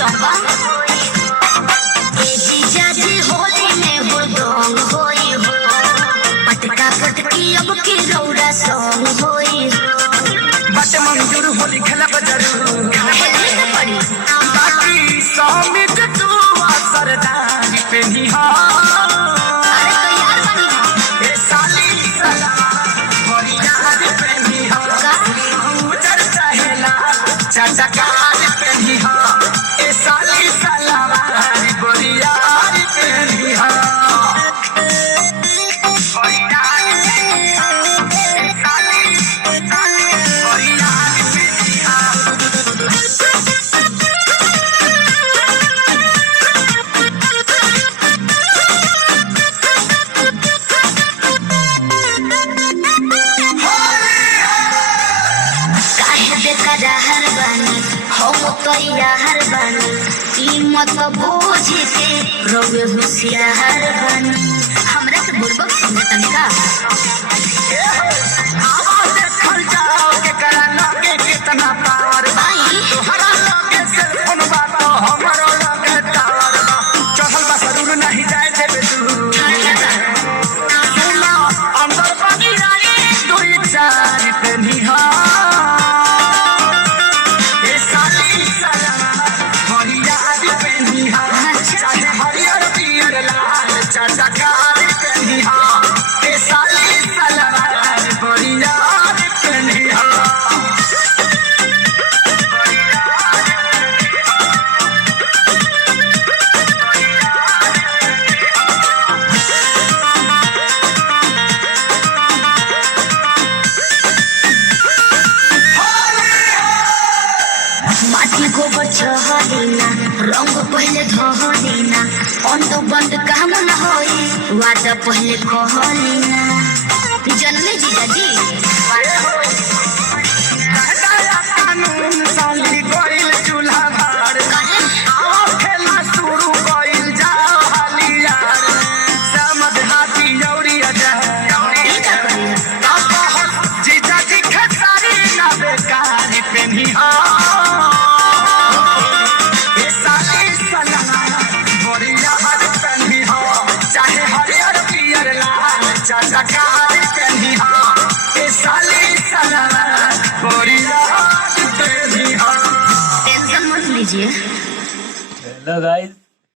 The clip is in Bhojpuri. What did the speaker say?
चंपा ए जीजा जी होली में हुदोंग होई हो पटका पटकी अब के रौरा सॉन्ग होई हो बट मंजूर होली खेलब जरूर पड़ी बाकी समित तू सरदार पे निहा अरे तैयार बनी हो ए साली सला मोरी याद पे निहा उजर सहेला चाचा कार पे निहा ए साली सला मोरी याद पे निहा मोरी याद पे निहा ए साली मोरी याद पे निहा काहे बेकरार बनी हम तैयार बनी कीमत बूझ के रोवे होशियार बनी हमरा के बुड़बक समझे तनिका देखल जाओ के करा लगे कितना पावर आई तोहरा लगे सेलफोन बात हमरो लगे टावर चढ़ल बा जरूर नहीं जाए थे बेदू सुना अंदर पानी रानी दुई चार पे निहा ए साली सला मोरी याद पे निहा चाहे हरियर पियर लाल चाचा कार पे निहा ए साली सला मोरी याद पे निहा माटी गोबर छहलीना रंग पहले धहलीना अंत बंद काम न होई वादा पहले कहलीना जनले जीजा जी नया कानून साली कोइल चूल्हा भार आओ खेला शुरू कोइल जाओ हालियार समझ हाथी यौरी अजा ई का करी जीजा जी खेसारी ना बेकार पे निहा ए साली सला मोरी याद पे निहा चाहे हरियर पियर लाल चाचा कार पे निहा ए साली सला मोरी याद पे निहा टेंशन मत लीजिए। Hello guys,